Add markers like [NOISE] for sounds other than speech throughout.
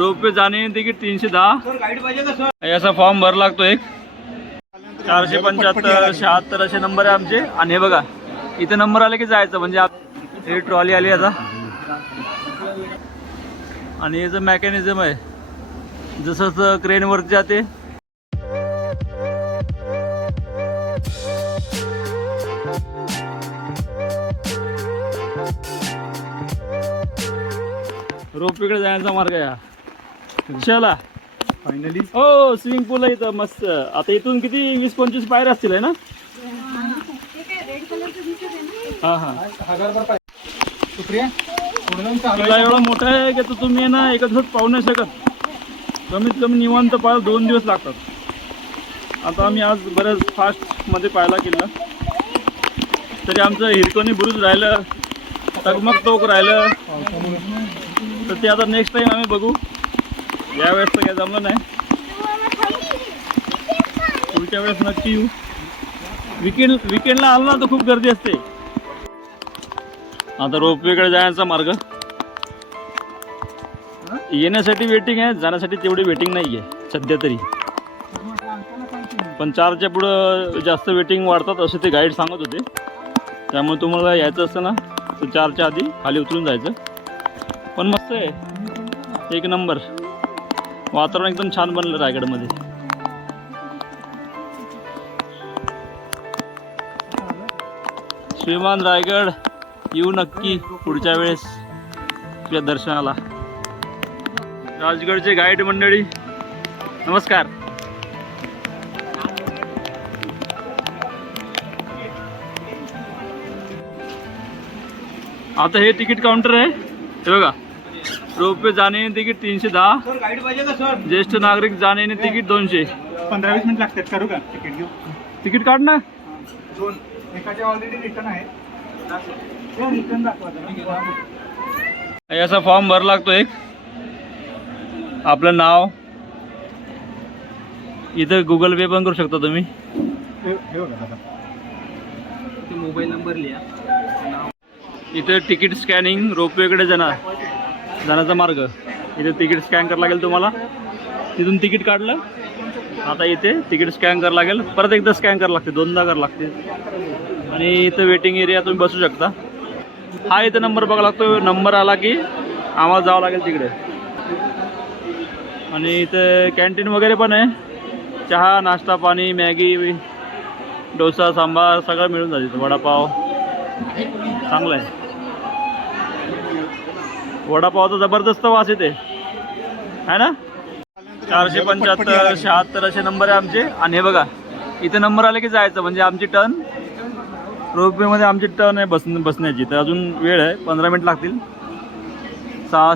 Ropeway जाणे ticket तीनशे दहा याचा फॉर्म भर लागतो एक। चारशे पंच्याहत्तर शहात्तर असे नंबर आहे आमचे। आणि हे बघा इथे नंबर आले की जायचं म्हणजे हे ट्रॉली आली आता। आणि याचं मेकॅनिझम आहे जसं क्रेनवरती जाते रोपवेकडे जाण्याचा मार्ग आहे चला. फायनली हो स्विमिंग पूल आहे इथं मस्त. आता इथून किती वीस पंचवीस पायऱ्या असतील आहे ना? हा हा. किल्ला एवढा मोठा आहे की तो तुम्ही ना एका दिवसात पाहू नाही शकत. कमीत कमी निवांत पाहायला दोन दिवस लागतात. आता आम्ही आज बऱ्याच फास्टमध्ये पाहायला किल्ला तरी आमचं हिरकोनी बुरुज राहिलं टकमक टोक राहिलं. तर ते आता नेक्स्ट टाइम आम्ही बघू. यावेळेस तर काय जमलं नाही. पुढच्या वेळेस नक्की येऊ. विकेंड विकेंडला आलो ना तर खूप गर्दी असते. आता रोपवेकडे जाण्याचा मार्ग. येण्यासाठी वेटिंग आहे जाण्यासाठी तेवढी वेटिंग नाही आहे सध्या तरी. पण चारच्या पुढं जास्त वेटिंग वाढतात असे ते गाईड सांगत होते. त्यामुळे तुम्हाला यायचं असतं ना तर चारच्या आधी खाली उतरून जायचं. पण मस्त आहे. एक नंबर वातावरण एकदम छान बनलं रायगडमध्ये. श्रीमान रायगड येऊ नक्की पुढच्या वेळेस तुझ्या दर्शनाला. राजगडचे गाईड मंडळी नमस्कार. आता हे तिकीट काउंटर आहे. हे बघा. रोपवे जाणे तिकीट तीनशे दहा. सर गाईड पाहिजे का सर? ज्येष्ठ नागरिक जाणे तिकीट दोनशे. पंधरा वीस मिनिट लागतात करू का? तिकीट घेऊ. तिकीट काढ ना. दोन. एकाचे ऑलरेडी रिटर्न आहे. रिटर्न दाखवा याचा फॉर्म भर लागतो एक. आपलं नाव. इथं गुगल पे पण करू शकता तुम्ही. मोबाईल नंबर लिहा. इथं तिकीट स्कॅनिंग रोपवेकडे जाणार. जाण्याचा मार्ग. इथे तिकीट स्कॅन करावं लागेल तुम्हाला. तिथून तिकीट काढलं. आता इथे तिकीट स्कॅन करावं लागेल. परत एकदा स्कॅन करावं लागते. दोनदा करावं लागते. आणि इथं वेटिंग एरिया तुम्ही बसू शकता. हा इथं नंबर बघावा लागतो नंबर आला की आम्हाला जावं लागेल तिकडे. आणि इथं कॅन्टीन वगैरे पण आहे. चहा नाश्ता पाणी मॅगी डोसा सांबार सगळं मिळून जाते. वडापाव. चांगलं आहे. वडापावचा जबरदस्त वास येते. आहे ना? चारशे पंच्याहत्तर शहात्तर असे नंबर आहे आमचे. आणि हे बघा इथे नंबर आले की जायचं. म्हणजे आमची टर्न रोपवेमध्ये आमची टर्न आहे बस बसण्याची. तर अजून वेळ आहे पंधरा मिनिट लागतील. सहा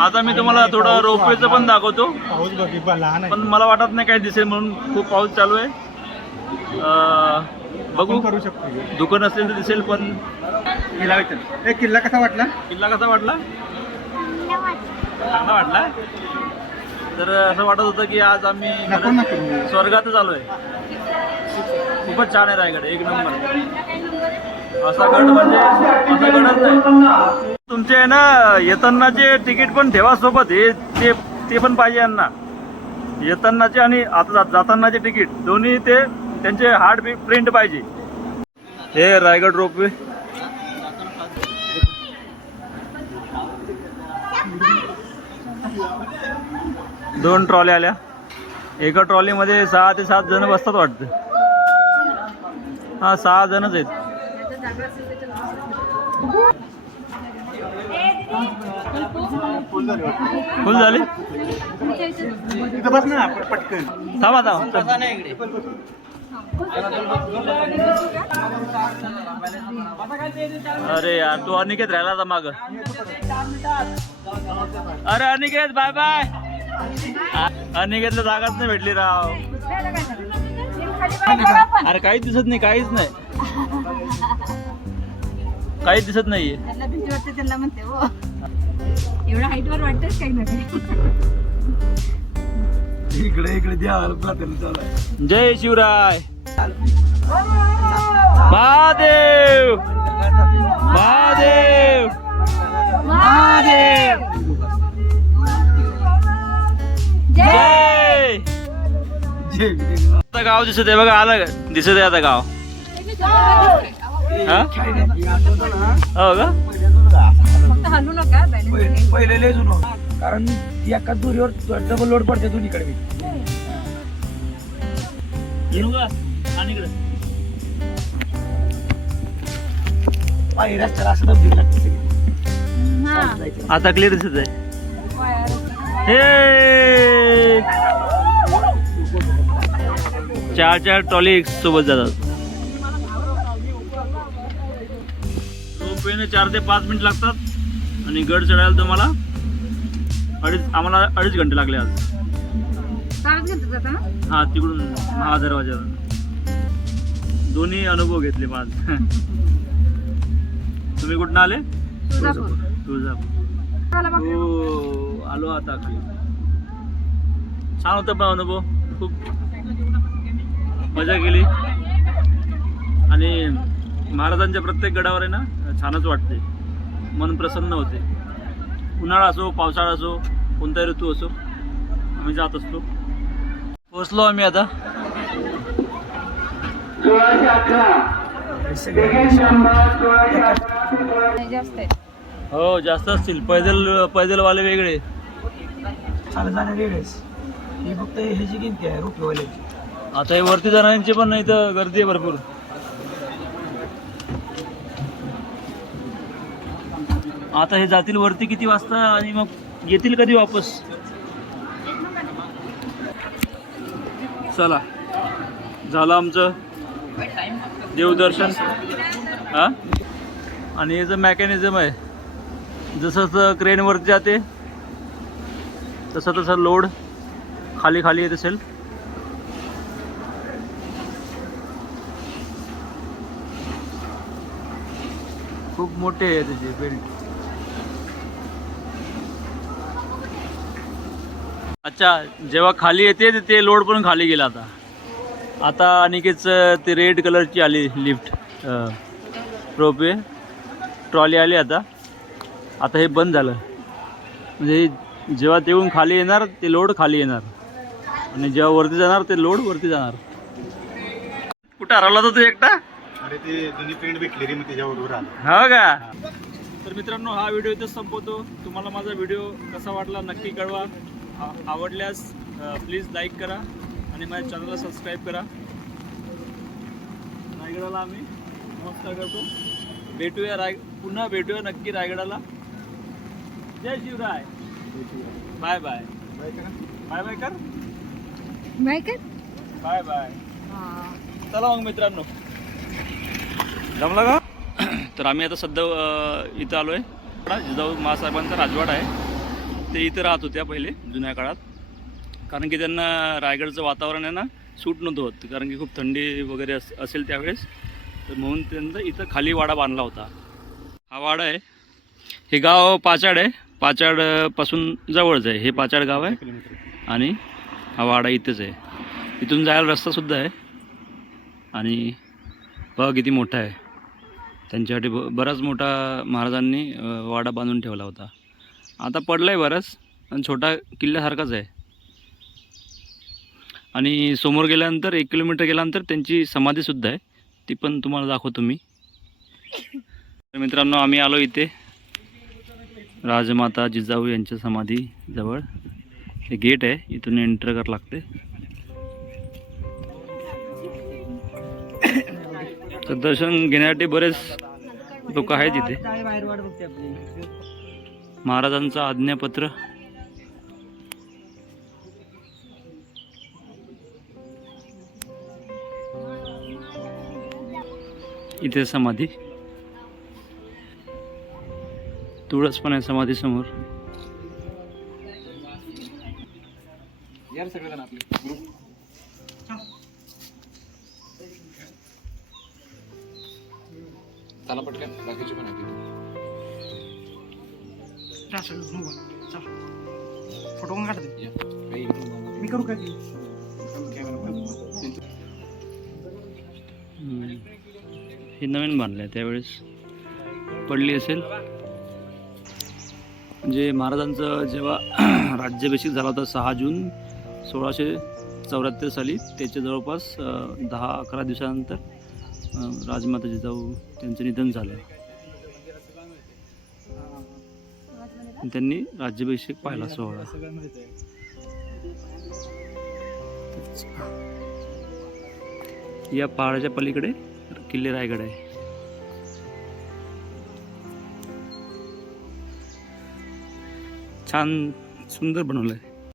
आता मी तुम्हाला थोडं रोपवेचं पण दाखवतो. पण मला वाटत नाही काही दिसेल म्हणून खूप पाऊस चालू आहे. बघू. करू शकतो दुकान असेल तर दिसेल पण किल्ला विचार एक किल्ला कसा वाटला? किल्ला कसा वाटला? चांगला वाटला? तर असं वाटत होतं की आज आम्ही स्वर्गातच आलोय खूपच छान आहे रायगड एक नंबर. असा गड म्हणजे असा गडच नाही. तुमचे आहे ना येतानाचे तिकीट पण ठेवा सोबत. हे ते ते पण पाहिजे यांना. येतानाचे आणि आता जात- जातानाचे तिकीट. दोन्ही ते त्यांचे हार्ड प्रिंट पाहिजे. हे रायगड रोपवे. दोन ट्रॉल्या आल्या. एका ट्रॉलीमध्ये सहा ते सात जण बसतात वाटतं. हा सहा जणच आहेत. फुल झाली? इथं बस ना आपण पटकन. थांबा थांबा. अरे यार तू अनिकेत राहिला होता माग. अरे अनिकेत बाय बाय अनिकेतला जागाच नाही भेटली राव. अरे काहीच दिसत नाही काहीच नाही. काहीच दिसत नाहीये. त्यांना म्हणते हो. एवढ्या हाईट वर वाटतच काही ना इकडे इकडे द्या जय शिवराय. महादेव. महादेव. महादेव. आता गाव दिसत आहे बघा आलं दिसत आहे आता गाव. हो? का? पहिले जुनो कारण एका दुरीवर डबल लोड पडते दोन्हीकडे बी. पायी रस्त्याला असं. हा. जायचं. आता क्लिअर दिसत आहे. हे चार चार ट्रॉली सोबत जातात. रोपवेने चार ते पाच मिनिट लागतात. आणि गड चढायला तुम्हाला अडीच आम्हाला अडीच घंटे लागले आज. चालत जातं हा तिकडून महादरवाजा दोन्ही अनुभव घेतले माझ. [LAUGHS] तुम्ही कुठं आले? तुळजापूर. तुळजापूर. हो आलो आता खाली छान होता पण अनुभव. खूप मजा केली. आणि महाराजांच्या प्रत्येक गडावर आहे ना छानच वाटते. मन प्रसन्न होते. उन्हाळा असो पावसाळा असो कोणताही ऋतू असो आम्ही जात असतो. पोचलो आम्ही आता. हे नाही जास्त हो असतील. पैदल पैदलवाले वेगळे. चालत जाणे वेगळेच. ही फक्त ह्याची आहे रुपयेवाल्याची. आता हे वरती जाणाऱ्यांची पण इथं गर्दी आहे भरपूर. आता हे जातील वरती किती वाजता आणि मग येतील कधी वापस? चला. झालं आमचं देवदर्शन. हा? आणि याचं मॅकॅनिझम आहे जसं जसं क्रेनवरती जाते तसं तसं लोड खाली खाली येत असेल. खूप मोठे आहे त्याचे बेल्ट अच्छा जेव्हा खाली येते ते- ते लोड पण खाली गेला आता. आता अनिकेच ते रेड कलरची आली लिफ्ट रोपवे ट्रॉली आली आता. आता हे बंद झालं. म्हणजे जेव्हा ते येऊन खाली येणार ते लोड खाली येणार. आणि जेव्हा वरती जाणार ते लोड वरती जाणार. कुठं हरवला होता तू एकटा? अरे ते जुनी पेंट भेटली रे मग त्याच्याबरोबर आलं. हो का? तर मित्रांनो हा व्हिडिओ इथंच संपवतो. तुम्हाला माझा व्हिडिओ कसा वाटला नक्की कळवा. आवडल्यास प्लीज लाईक करा आणि माझ्या चॅनलला सबस्क्राईब करा. रायगडाला आम्ही नमस्कार करतो. भेटूया राय पुन्हा भेटूया नक्की रायगडाला. जय Shivray. Bye bye bye bye कर. बाय कर. बाय बाय चला मग मित्रांनो. जमला का? [CLEARS THROAT] तर आम्ही आता सध्या इथं आलो आहे जिजाऊ महासाहेबांचा राजवाड आहे. ते इथं राहत होत्या पहिले जुन्या काळात. कारण की त्यांना रायगडचं वातावरण आहे ना सूट नव्हतं होत. कारण की खूप थंडी वगैरे अस असेल त्यावेळेस. तर म्हणून त्यांचा इथं खाली वाडा बांधला होता. हा वाडा आहे. हे गाव पाचाड आहे. पाचाडपासून जवळच आहे. हे पाचाड गाव आहे. आणि हा वाडा इथेच आहे. इथून जायला रस्तासुद्धा आहे. आणि बघा किती मोठा आहे. त्यांच्यासाठी ब बराच मोठा महाराजांनी वाडा बांधून ठेवला होता. आता पडलं आहे बराच आणि छोटा किल्ल्यासारखाच आहे. आणि समोर गेल्यानंतर एक किलोमीटर गेल्यानंतर त्यांची समाधीसुद्धा आहे. ती पण तुम्हाला दाखवतो मी. तर मित्रांनो आम्ही आलो इथे. राजमाता जिजाऊ यांच्या समाधीजवळ हे गेट आहे इथून एंटर करावं लागते. तर दर्शन घेण्यासाठी बरेच लोक आहेत इथे. महाराजांचं आज्ञापत्र. इथे समाधी. तुळस पण आहे समाधी समोर. यार सगळेजण आपले. चला पटकन बाकीचे पण आहेत फोटो पण काढते. मी करू हम्म. हे नवीन बांधलं आहे त्यावेळेस. पडली असेल. म्हणजे महाराजांचं जेव्हा [CLEARS THROAT] राज्याभिषेक झाला होता सहा जून सोळाशे चौऱ्याहत्तर साली त्याच्या जवळपास दहा अकरा दिवसानंतर राजमाता जिजाऊ त्यांचं निधन झालं. त्यांनी राज्याभिषेक पाहिला सोहळा. या पहाडाच्या पलीकडे किल्ले रायगड आहे. छान सुंदर बनवलं आहे